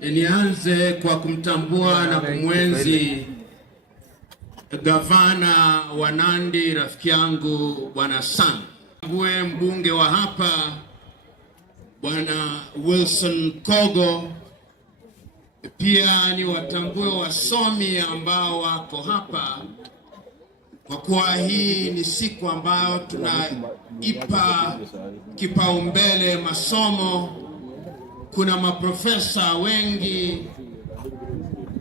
Nianze kwa kumtambua na kumwenzi gavana wa Nandi, rafiki yangu Bwana San. Uwe mbunge wa hapa Bwana Wilson Kogo. Pia ni watambue wasomi ambao wako hapa, kwa kuwa hii ni siku ambayo tunaipa kipaumbele masomo. Kuna maprofesa wengi,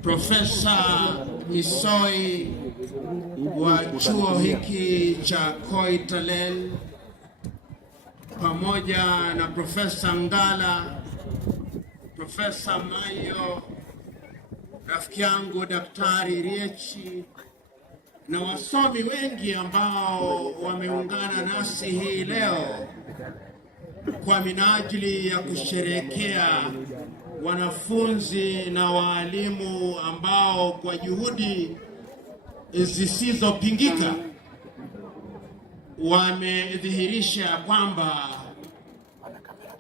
Profesa Misoi wa chuo hiki cha Koitaleel, pamoja na Profesa Ngala, Profesa Mayo, rafiki yangu Daktari Riechi, na wasomi wengi ambao wameungana nasi hii leo kwa minajili ya kusherehekea wanafunzi na waalimu ambao kwa juhudi zisizopingika wamedhihirisha kwamba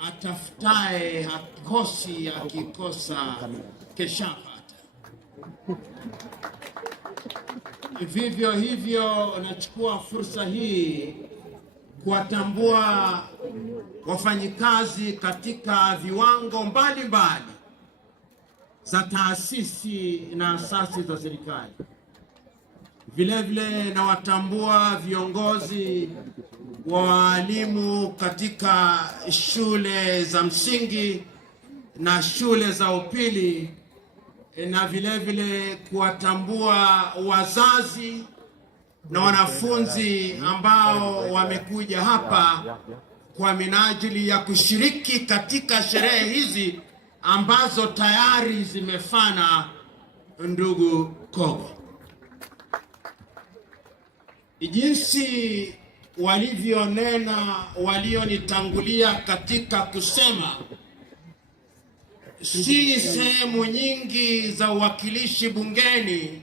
atafutaye hakosi, akikosa keshapata. Vivyo hivyo nachukua fursa hii kuwatambua wafanyikazi katika viwango mbalimbali za taasisi na asasi za serikali. Vile vile nawatambua viongozi wa walimu katika shule za msingi na shule za upili, na vile vile kuwatambua wazazi na wanafunzi ambao wamekuja hapa kwa minajili ya kushiriki katika sherehe hizi ambazo tayari zimefana ndugu Kogo. Jinsi walivyonena walionitangulia katika kusema, si sehemu nyingi za uwakilishi bungeni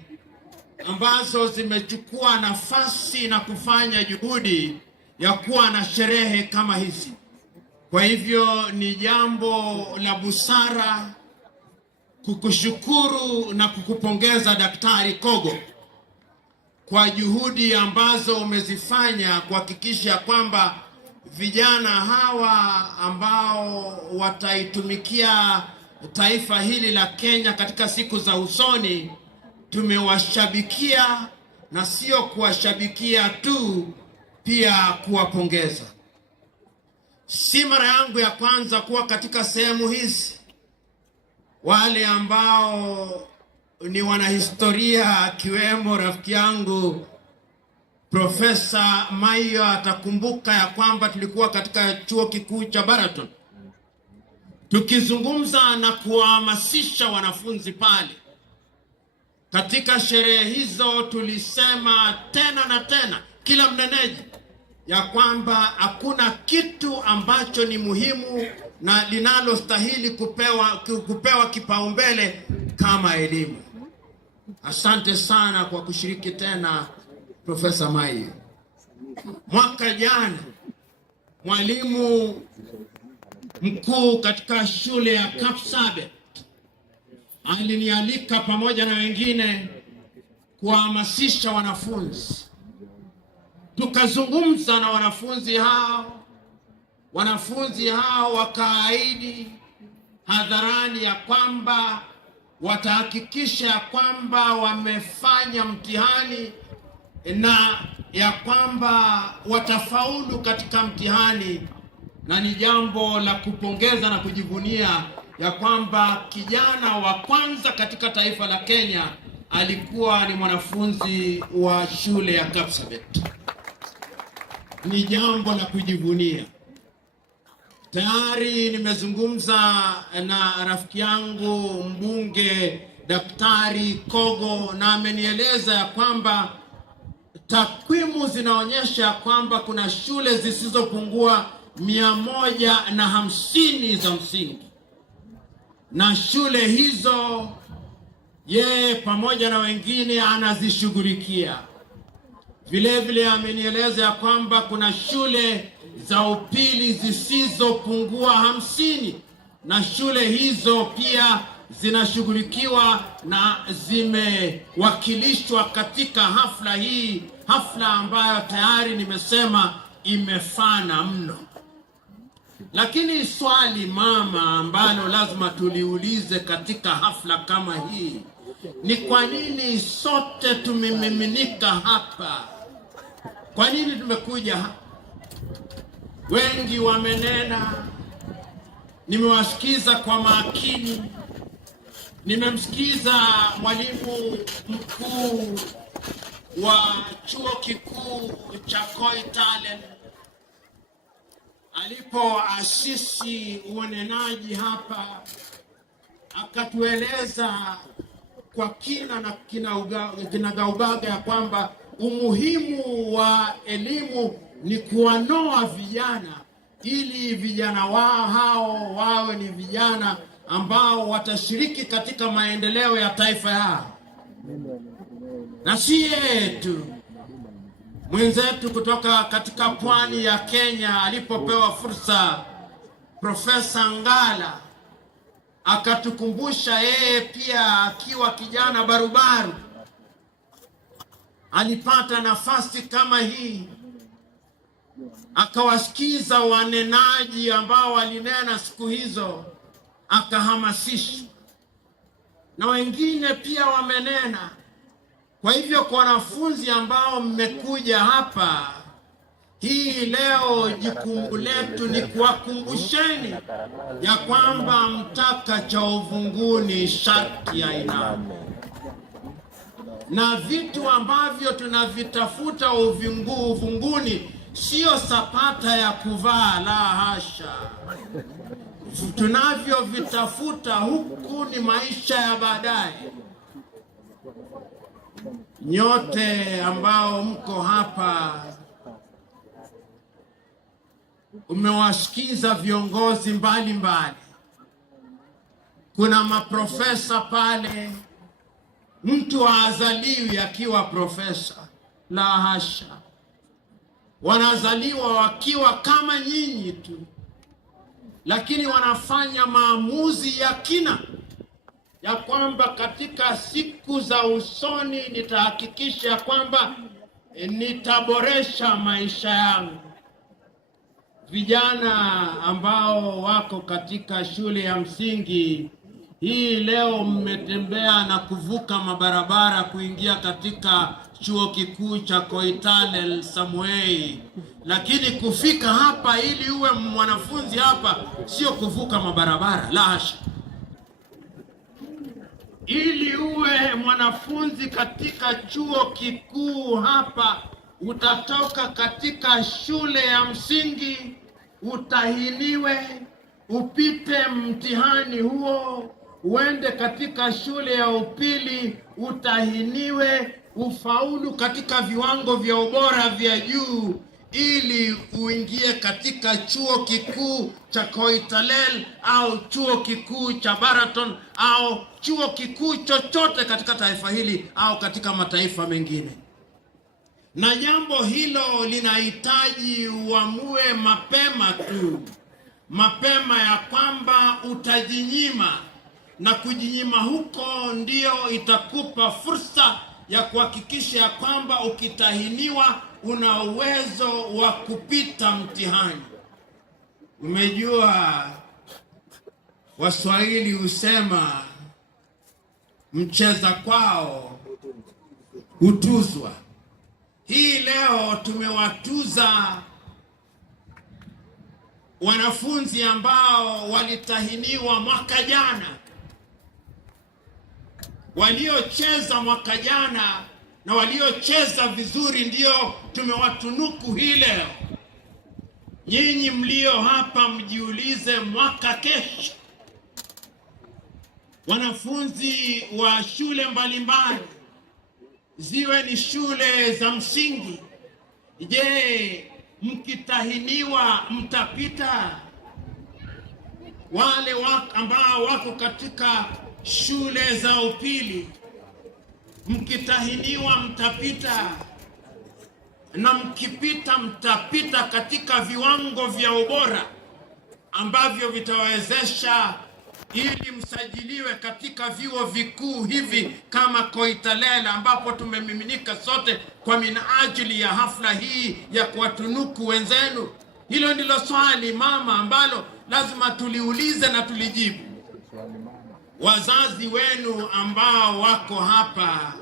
ambazo zimechukua nafasi na kufanya juhudi ya kuwa na sherehe kama hizi. Kwa hivyo ni jambo la busara kukushukuru na kukupongeza Daktari Kogo kwa juhudi ambazo umezifanya kuhakikisha kwamba vijana hawa ambao wataitumikia taifa hili la Kenya katika siku za usoni tumewashabikia, na sio kuwashabikia tu, pia kuwapongeza. Si mara yangu ya kwanza kuwa katika sehemu hizi. Wale ambao ni wanahistoria akiwemo rafiki yangu Profesa Mayo atakumbuka ya kwamba tulikuwa katika chuo kikuu cha Baraton tukizungumza na kuwahamasisha wanafunzi pale. Katika sherehe hizo tulisema tena na tena, kila mneneji, ya kwamba hakuna kitu ambacho ni muhimu na linalostahili kupewa kipaumbele kama elimu. Asante sana kwa kushiriki tena Profesa Mai. Mwaka jana mwalimu mkuu katika shule ya Kapsabet alinialika pamoja na wengine kuhamasisha wanafunzi. Tukazungumza na wanafunzi hao. Wanafunzi hao wakaahidi hadharani ya kwamba watahakikisha kwamba wamefanya mtihani na ya kwamba watafaulu katika mtihani, na ni jambo la kupongeza na kujivunia ya kwamba kijana wa kwanza katika taifa la Kenya alikuwa ni mwanafunzi wa shule ya Kapsabet. Ni jambo la kujivunia. Tayari nimezungumza na rafiki yangu mbunge Daktari Kogo, na amenieleza ya kwamba takwimu zinaonyesha kwamba kuna shule zisizopungua 150 za msingi, na shule hizo yeye pamoja na wengine anazishughulikia. Vile vile amenieleza ya kwamba kuna shule za upili zisizopungua 50, na shule hizo pia zinashughulikiwa na zimewakilishwa katika hafla hii, hafla ambayo tayari nimesema imefana mno. Lakini swali mama ambalo lazima tuliulize katika hafla kama hii ni kwa nini sote tumemiminika hapa? Kwa nini tumekuja hapa? Wengi wamenena, nimewasikiza kwa makini. Nimemsikiza mwalimu mkuu wa chuo kikuu cha Koitaleel alipoasisi unenaji hapa, akatueleza kwa kina na kinagaubaga ya kwamba umuhimu wa elimu ni kuwanoa vijana ili vijana hao wawe ni vijana ambao watashiriki katika maendeleo ya taifa yao. Na si yetu mwenzetu kutoka katika pwani ya Kenya alipopewa fursa, Profesa Ngala akatukumbusha yeye pia akiwa kijana barubaru alipata nafasi kama hii, akawasikiza wanenaji ambao walinena siku hizo, akahamasisha na wengine pia wamenena. Kwa hivyo kwa wanafunzi ambao mmekuja hapa hii leo, jukumu letu ni kuwakumbusheni ya kwamba mtaka cha uvunguni sharti ainame, na vitu ambavyo tunavitafuta uvunguni sio sapata ya kuvaa, la hasha. Tunavyovitafuta huku ni maisha ya baadaye. Nyote ambao mko hapa umewasikiza viongozi mbalimbali. Kuna maprofesa pale. Mtu haazaliwi akiwa profesa, la hasha. Wanazaliwa wakiwa kama nyinyi tu, lakini wanafanya maamuzi ya kina ya kwamba katika siku za usoni nitahakikisha kwamba nitaboresha maisha yangu. Vijana ambao wako katika shule ya msingi hii leo, mmetembea na kuvuka mabarabara kuingia katika chuo kikuu cha Koitaleel Samoei, lakini kufika hapa ili uwe mwanafunzi hapa sio kuvuka mabarabara, la hasha. Ili uwe mwanafunzi katika chuo kikuu hapa, utatoka katika shule ya msingi, utahiniwe, upite mtihani huo, uende katika shule ya upili, utahiniwe, ufaulu katika viwango vya ubora vya juu, ili uingie katika chuo kikuu cha Koitaleel au chuo kikuu cha Baraton au chuo kikuu chochote katika taifa hili au katika mataifa mengine. Na jambo hilo linahitaji uamue mapema tu, mapema, ya kwamba utajinyima, na kujinyima huko ndio itakupa fursa ya kuhakikisha ya kwamba ukitahiniwa una uwezo wa kupita mtihani. Umejua Waswahili husema mcheza kwao hutuzwa. Hii leo tumewatuza wanafunzi ambao walitahiniwa mwaka jana, waliocheza mwaka jana na waliocheza vizuri ndio tumewatunuku hii leo. Nyinyi mlio hapa mjiulize, mwaka kesho wanafunzi wa shule mbalimbali, ziwe ni shule za msingi, je, mkitahiniwa mtapita? Wale ambao wako katika shule za upili, mkitahiniwa mtapita, na mkipita mtapita katika viwango vya ubora ambavyo vitawezesha ili msajiliwe katika vyuo vikuu hivi kama Koitaleel, ambapo tumemiminika sote kwa minajili ya hafla hii ya kuwatunuku wenzenu? Hilo ndilo swali mama ambalo lazima tuliulize na tulijibu. Wazazi wenu ambao wako hapa,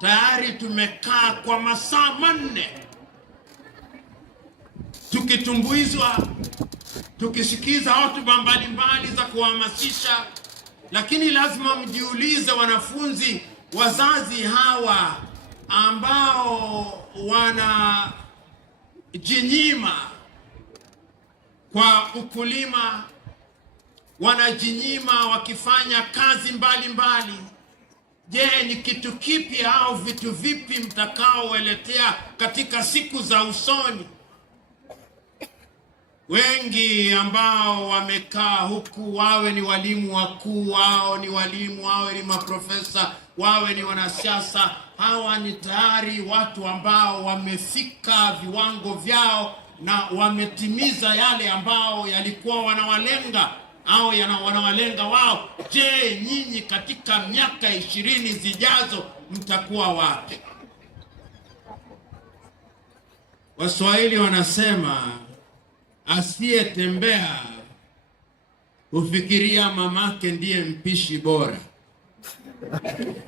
tayari tumekaa kwa masaa 4 tukitumbuizwa, tukisikiza hotuba mbalimbali za kuhamasisha, lakini lazima mjiulize, wanafunzi, wazazi hawa ambao wanajinyima kwa ukulima, wanajinyima wakifanya kazi mbalimbali, je, ni kitu kipi au vitu vipi mtakaoeletea katika siku za usoni? Wengi ambao wamekaa huku, wawe ni walimu wakuu, wao ni walimu, wawe ni maprofesa, wawe ni wanasiasa, hawa ni tayari watu ambao wamefika viwango vyao na wametimiza yale ambao yalikuwa wanawalenga au wanawalenga wao. Je, nyinyi katika miaka 20 zijazo mtakuwa wapi? Waswahili wanasema asiyetembea hufikiria mamake ndiye mpishi bora.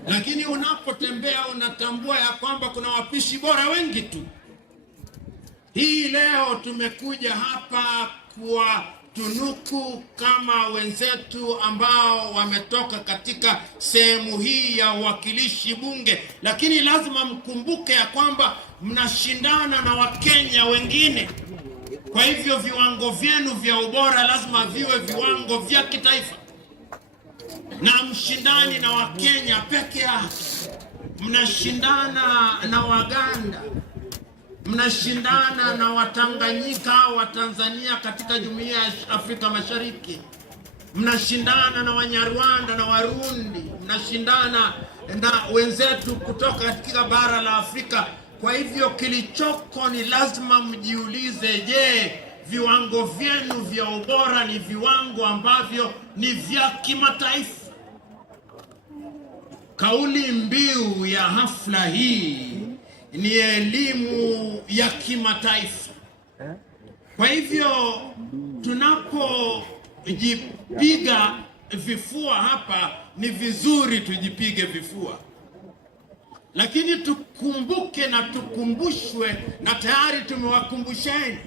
Lakini unapotembea unatambua ya kwamba kuna wapishi bora wengi tu. Hii leo tumekuja hapa kwa tunuku kama wenzetu ambao wametoka katika sehemu hii ya uwakilishi bunge, lakini lazima mkumbuke ya kwamba mnashindana na Wakenya wengine. Kwa hivyo viwango vyenu vya ubora lazima viwe viwango vya kitaifa, na mshindani na Wakenya peke yake. Mnashindana na Waganda, mnashindana na Watanganyika au Watanzania katika Jumuiya ya Afrika Mashariki, mnashindana na Wanyarwanda na Warundi, mnashindana na wenzetu kutoka katika bara la Afrika. Kwa hivyo kilichoko ni lazima mjiulize, je, viwango vyenu vya ubora ni viwango ambavyo ni vya kimataifa? Kauli mbiu ya hafla hii ni elimu ya kimataifa. Kwa hivyo tunapojipiga vifua hapa, ni vizuri tujipige vifua, lakini tukumbuke na tukumbushwe, na tayari tumewakumbusheni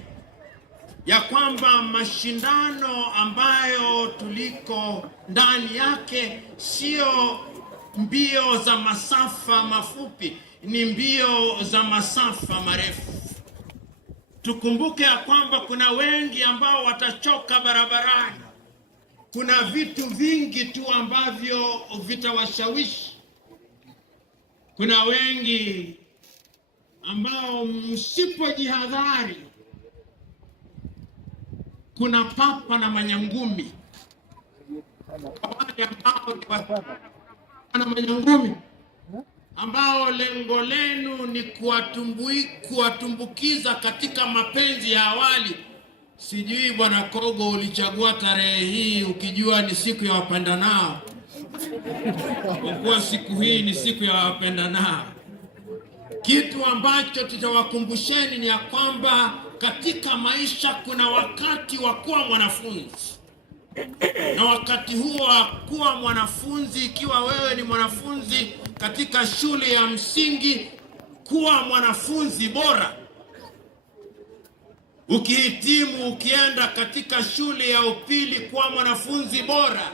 ya kwamba mashindano ambayo tuliko ndani yake sio mbio za masafa mafupi, ni mbio za masafa marefu. Tukumbuke ya kwamba kuna wengi ambao watachoka barabarani. Kuna vitu vingi tu ambavyo vitawashawishi. Kuna wengi ambao msipojihadhari, kuna papa na manyangumi. Wale ambao na manyangumi ambao lengo lenu ni kuwatumbukiza katika mapenzi ya awali. Sijui Bwana Kogo ulichagua tarehe hii ukijua ni siku ya wapendanao, kwa kuwa siku hii ni siku ya wapendanao. Kitu ambacho tutawakumbusheni ni ya kwamba katika maisha kuna wakati wa kuwa mwanafunzi, na wakati huo wa kuwa mwanafunzi, ikiwa wewe ni mwanafunzi katika shule ya msingi, kuwa mwanafunzi bora. Ukihitimu ukienda katika shule ya upili, kuwa mwanafunzi bora.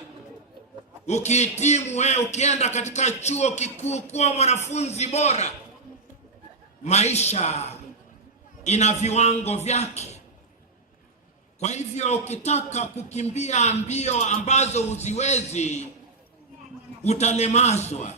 Ukihitimu wewe ukienda katika chuo kikuu, kuwa mwanafunzi bora. Maisha ina viwango vyake. Kwa hivyo ukitaka kukimbia mbio ambazo huziwezi, utalemazwa.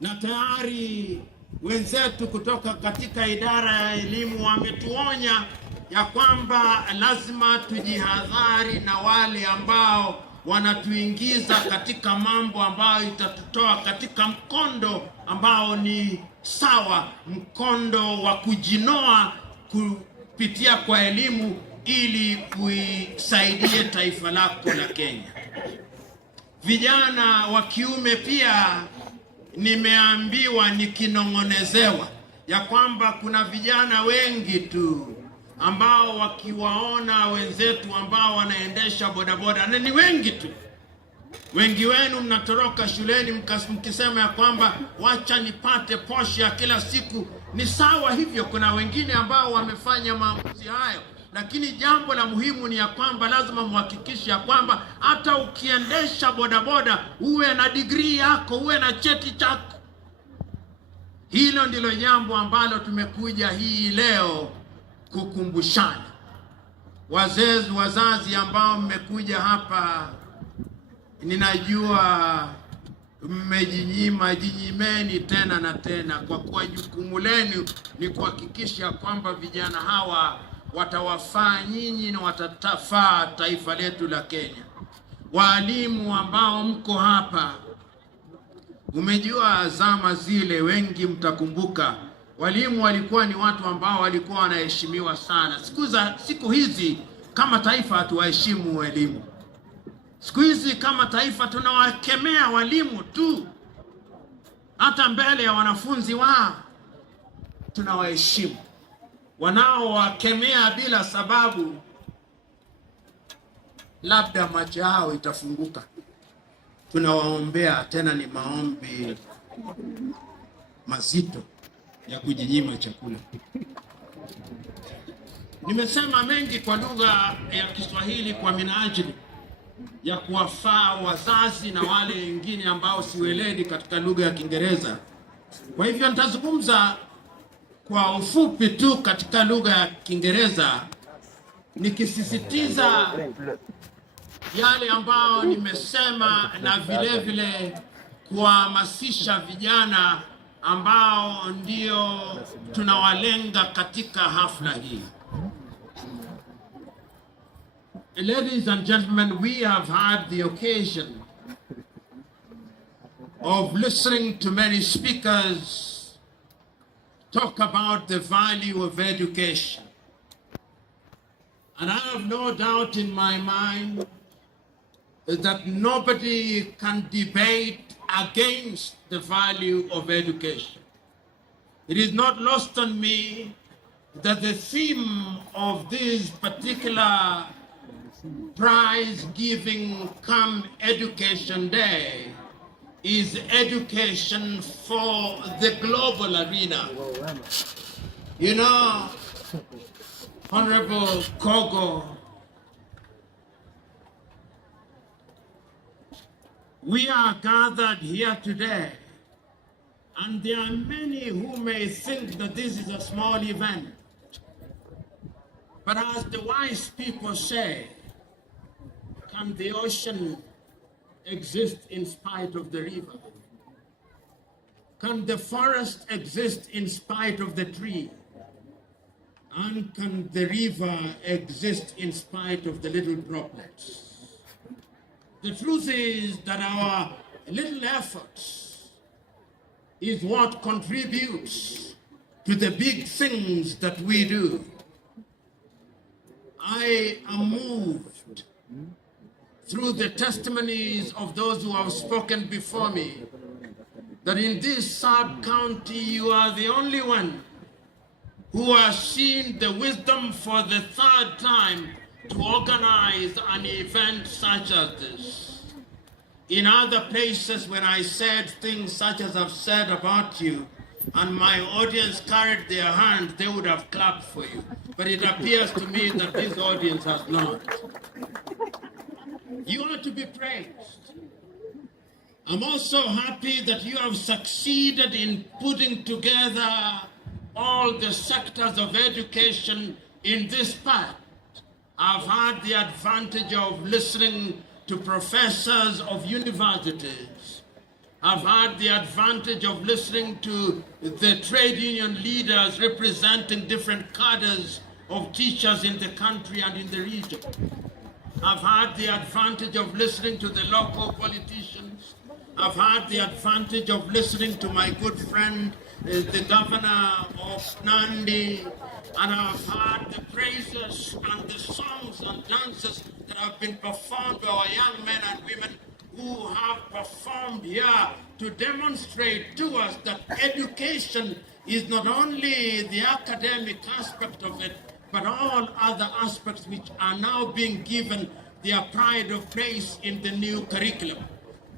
Na tayari wenzetu kutoka katika idara ya elimu wametuonya ya kwamba lazima tujihadhari na wale ambao wanatuingiza katika mambo ambayo itatutoa katika mkondo ambao ni sawa, mkondo wa kujinoa kupitia kwa elimu ili kuisaidie taifa lako la Kenya. Vijana wa kiume pia nimeambiwa nikinong'onezewa ya kwamba kuna vijana wengi tu ambao wakiwaona wenzetu ambao wanaendesha bodaboda, na ni wengi tu. Wengi wenu mnatoroka shuleni mkisema ya kwamba wacha nipate posho ya kila siku. Ni sawa hivyo, kuna wengine ambao wamefanya maamuzi hayo, lakini jambo la muhimu ni ya kwamba lazima muhakikishe ya kwamba hata ukiendesha bodaboda uwe na degree yako, uwe na cheti chako. Hilo ndilo jambo ambalo tumekuja hii leo kukumbushana. Wazazi ambao mmekuja hapa, ninajua jinyimeni tena na tena, kwa kuwa jukumu lenu ni kuhakikisha kwamba vijana hawa watawafaa nyinyi na watatafaa taifa letu la Kenya. Walimu ambao mko hapa, umejua zama zile, wengi mtakumbuka, walimu walikuwa ni watu ambao walikuwa wanaheshimiwa sana. Siku hizi kama taifa hatuwaheshimu walimu. Siku hizi kama taifa tunawakemea walimu tu, hata mbele ya wanafunzi wao tunawaheshimu. Wanaowakemea bila sababu, labda macho yao itafunguka. Tunawaombea, tena ni maombi mazito ya kujinyima chakula. Nimesema mengi kwa lugha ya Kiswahili kwa minajili ya kuwafaa wazazi na wale wengine ambao si weledi katika lugha ya Kiingereza. Kwa hivyo nitazungumza kwa ufupi tu katika lugha ya Kiingereza, nikisisitiza yale ambao nimesema, na vile vile kuhamasisha vijana ambao ndio tunawalenga katika hafla hii. Ladies and gentlemen, we have had the occasion of listening to many speakers talk about the value of education. And I have no doubt in my mind that nobody can debate against the value of education. It is not lost on me that the theme of this particular prize-giving come Education Day is education for the global arena. You know, Honorable Kogo, we are gathered here today, and there are many who may think that this is a small event. But as the wise people say, can the ocean exist in spite of the river? Can the forest exist in spite of the tree? And can the river exist in spite of the little droplets? The truth is that our little efforts is what contributes to the big things that we do. I am moved through the testimonies of those who have spoken before me that in this sub-county you are the only one who has seen the wisdom for the third time to organize an event such as this. In other places, when I said things such as I've said about you, and my audience carried their hands, they would have clapped for you. But it appears to me that this audience has not. You are to be praised. I'm also happy that you have succeeded in putting together all the sectors of education in this part. I've had the advantage of listening to professors of universities. I've had the advantage of listening to the trade union leaders representing different cadres of teachers in the country and in the region. I've had the advantage of listening to the local politicians. I've had the advantage of listening to my good friend, the governor of Nandi, and I've heard the praises and the songs and dances that have been performed by our young men and women who have performed here to demonstrate to us that education is not only the academic aspect of it, but all other aspects which are now being given their pride of place in the new curriculum.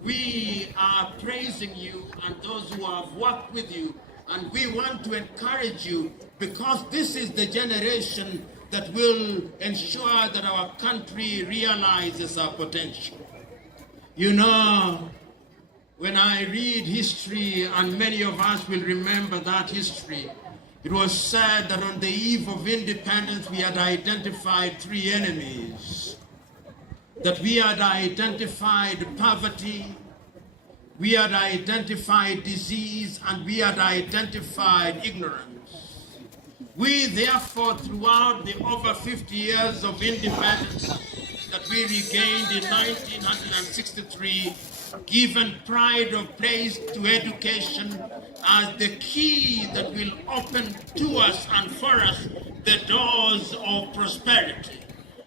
We are praising you and those who have worked with you, and we want to encourage you because this is the generation that will ensure that our country realizes our potential. You know, when I read history, and many of us will remember that history, it was said that on the eve of independence we had identified three enemies. That we had identified poverty, we had identified disease, and we had identified ignorance. We therefore, throughout the over 50 years of independence that we regained in 1963, given pride of place to education as the key that will open to us and for us the doors of prosperity.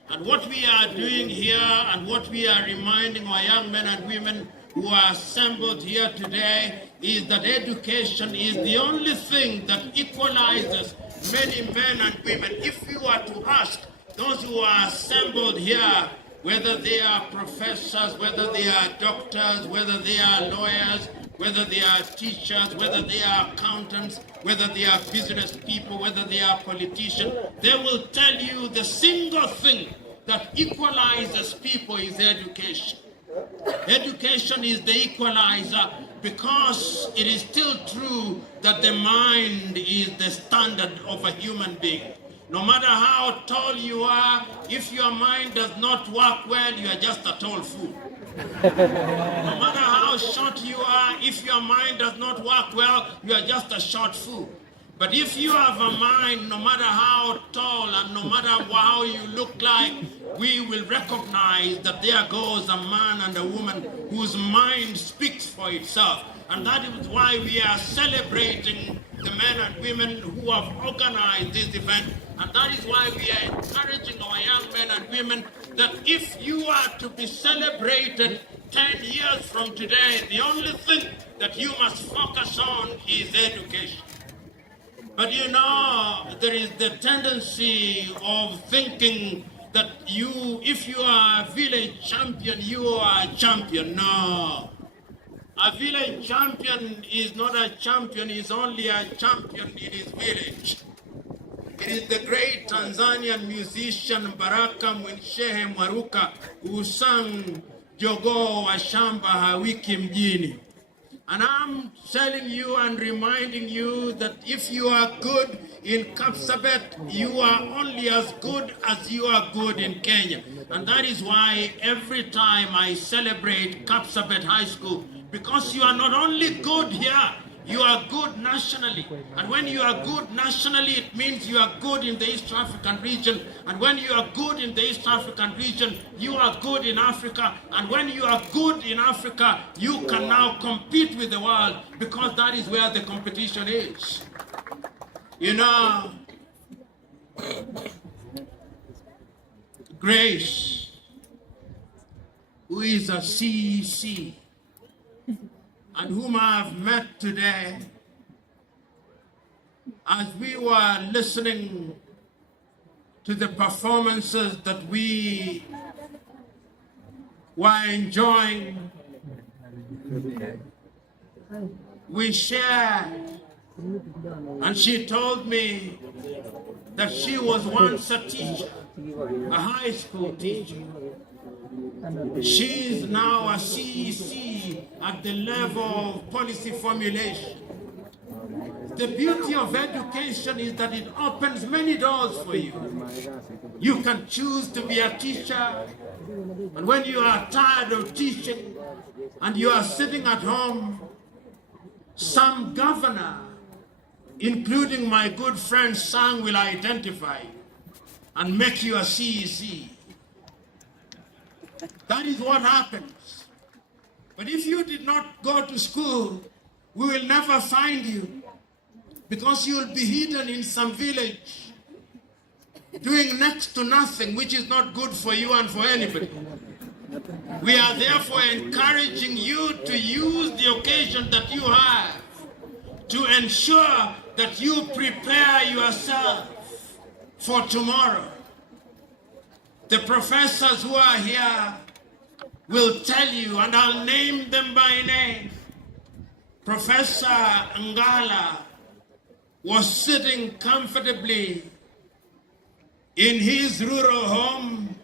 And what we are doing here and what we are reminding our young men and women who are assembled here today is that education is the only thing that equalizes many men and women. If you are to ask those who are assembled here, whether they are professors, whether they are doctors, whether they are lawyers, whether they are teachers, whether they are accountants, whether they are business people, whether they are politicians, they will tell you the single thing that equalizes people is education. Education is the equalizer because it is still true that the mind is the standard of a human being. No matter how tall you are, if your mind does not work well, you are just a tall fool. No matter how short you are, if your mind does not work well, you are just a short fool. But if you have a mind, no matter how tall and no matter how you look like, we will recognize that there goes a man and a woman whose mind speaks for itself. And that is why we are celebrating the men and women who have organized this event. And that is why we are encouraging our young men and women that if you are to be celebrated 10 years from today, the only thing that you must focus on is education. But you know, there is the tendency of thinking that if you are a village champion, you are a champion. No. A village champion is not a champion, he is only a champion in his village. It is the great Tanzanian musician Baraka Mwinshehe Mwaruka who sang Jogoo wa Shamba Hawiki Mjini. And I'm telling you and reminding you that if you are good in Kapsabet, you are only as good as you are good in Kenya. And that is why every time I celebrate Kapsabet High School, because you are not only good here, you are good nationally. And when you are good nationally, it means you are good in the East African region. And when you are good in the East African region, you are good in Africa. And when you are good in Africa, you can now compete with the world because that is where the competition is. You know, Grace, who is a CEC, and whom I have met today, as we were listening to the performances that we were enjoying, we shared, and she told me that she was once a teacher, a high school teacher. She is now a CEC at the level of policy formulation. The beauty of education is that it opens many doors for you. You can choose to be a teacher, and when you are tired of teaching and you are sitting at home, some governor, including my good friend Sang, will identify you and make you a CEC. That is what happens. But if you did not go to school, we will never find you, because you will be hidden in some village doing next to nothing, which is not good for you and for anybody. We are therefore encouraging you to use the occasion that you have to ensure that you prepare yourself for tomorrow. The professors who are here will tell you, and I'll name them by name. Professor Ngala was sitting comfortably in his rural home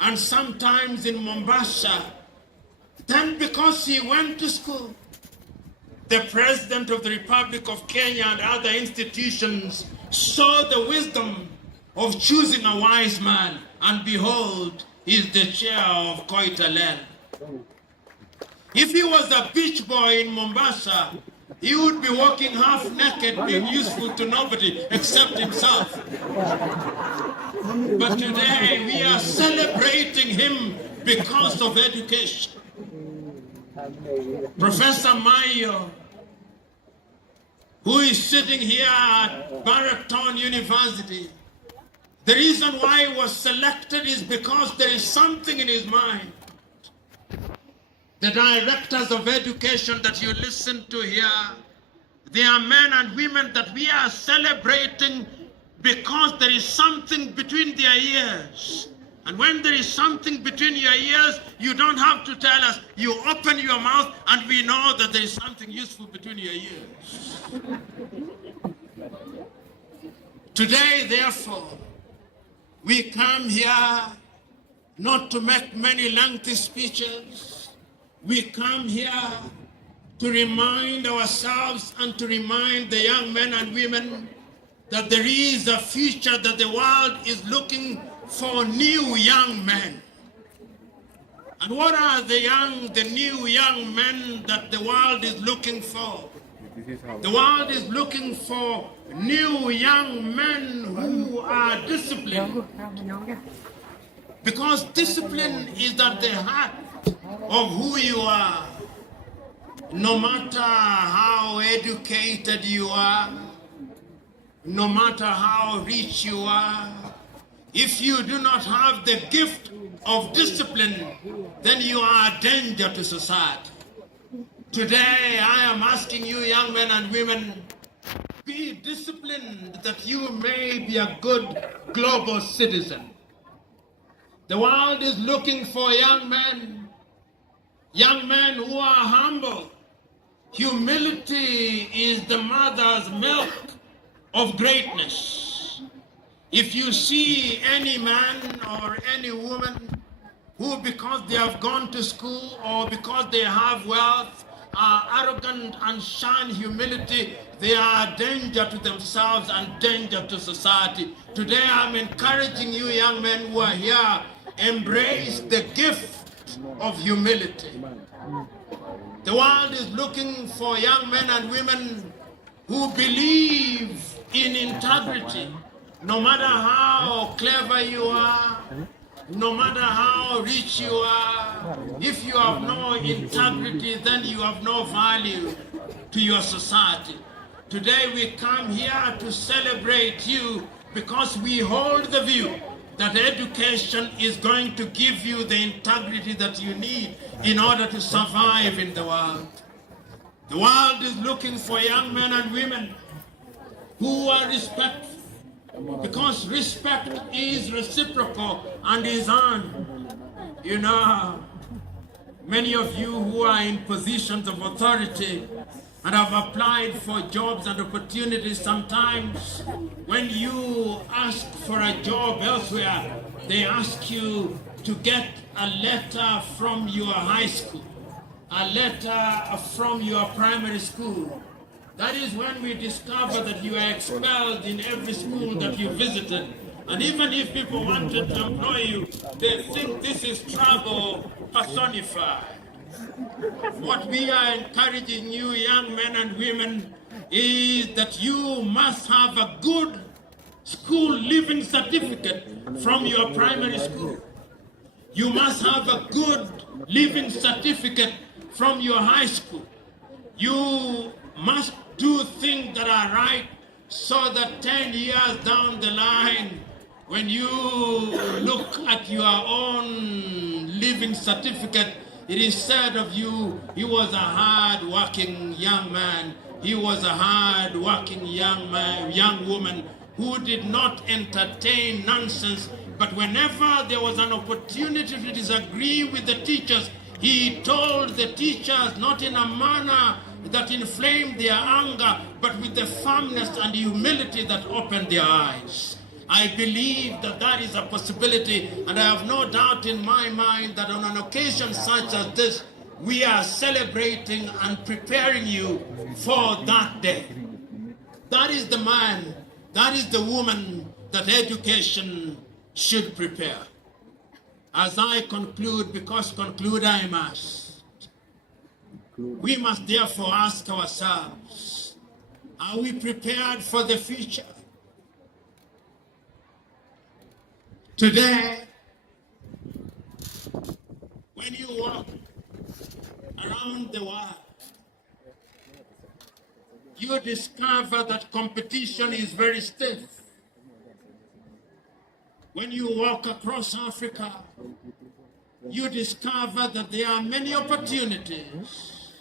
and sometimes in Mombasa. Then because he went to school, the President of the Republic of Kenya and other institutions saw the wisdom of choosing a wise man, and behold, he's the chair of Koitaleel. If he was a beach boy in Mombasa, he would be walking half naked, being useful to nobody except himself. But today we are celebrating him because of education. Professor Mayo, who is sitting here at Baraton University, the reason why he was selected is because there is something in his mind. The directors of education that you listen to here, they are men and women that we are celebrating because there is something between their ears. And when there is something between your ears, you don't have to tell us. You open your mouth and we know that there is something useful between your ears. Today, therefore, we come here not to make many lengthy speeches. We come here to remind ourselves and to remind the young men and women that there is a future, that the world is looking for new young men. And what are the new young men that the world is looking for? The world is looking for new young men who are disciplined. Because discipline is at the heart of who you are. No matter how educated you are, no matter how rich you are, if you do not have the gift of discipline, then you are a danger to society. Today, I am asking you, young men and women, be disciplined that you may be a good global citizen. The world is looking for young men who are humble. Humility is the mother's milk of greatness. If you see any man or any woman who, because they have gone to school or because they have wealth, are arrogant and shun humility, they are a danger to themselves and danger to society. Today I'm encouraging you young men who are here, embrace the gift of humility. The world is looking for young men and women who believe in integrity. No matter how clever you are, no matter how rich you are, if you have no integrity, then you have no value to your society. Today we come here to celebrate you because we hold the view that education is going to give you the integrity that you need in order to survive in the world. The world is looking for young men and women who are respectful, because respect is reciprocal and is earned. You know, many of you who are in positions of authority and have applied for jobs and opportunities, sometimes when you ask for a job elsewhere, they ask you to get a letter from your high school, a letter from your primary school. That is when we discover that you are expelled in every school that you visited. And even if people wanted to employ you, they think this is trouble personified. What we are encouraging you young men and women is that you must have a good school living certificate from your primary school. You must have a good living certificate from your high school. You must do things that are right so that 10 years down the line, When you look at your own living certificate, it is said of you, he was a hard-working young man. He was a hard-working young woman who did not entertain nonsense. But whenever there was an opportunity to disagree with the teachers, he told the teachers not in a manner that inflamed their anger, but with the firmness and humility that opened their eyes. I believe that that is a possibility, and I have no doubt in my mind that on an occasion such as this, we are celebrating and preparing you for that day. That is the man, that is the woman that education should prepare. As I conclude, because conclude I must, we must therefore ask ourselves, are we prepared for the future? Today, when you walk around the world, you discover that competition is very stiff. When you walk across Africa, you discover that there are many opportunities.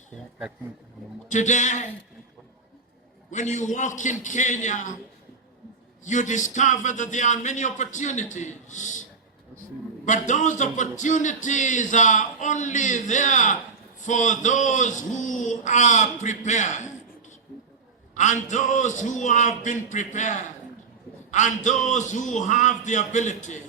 Today, when you walk in Kenya, you discover that there are many opportunities. But those opportunities are only there for those who are prepared, and those who have been prepared, and those who have the ability.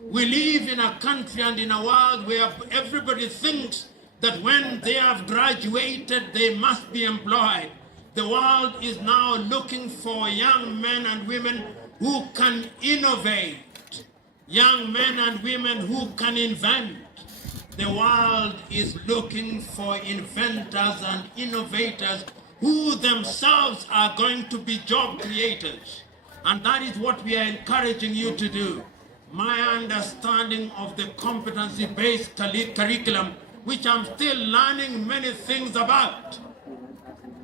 We live in a country and in a world where everybody thinks that when they have graduated, they must be employed. The world is now looking for young men and women who can innovate, young men and women who can invent. The world is looking for inventors and innovators who themselves are going to be job creators. And that is what we are encouraging you to do. My understanding of the competency-based curriculum, which I'm still learning many things about,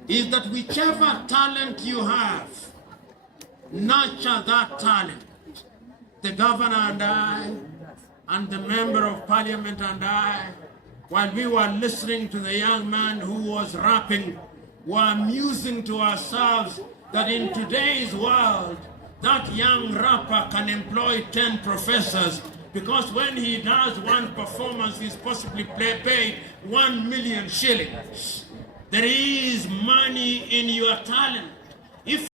is that whichever talent you have, nurture that talent. The governor and I, and the member of parliament and I, while we were listening to the young man who was rapping, were musing to ourselves that in today's world, that young rapper can employ 10 professors, because when he does one performance, he's possibly paid 1 million shillings. There is money in your talent. If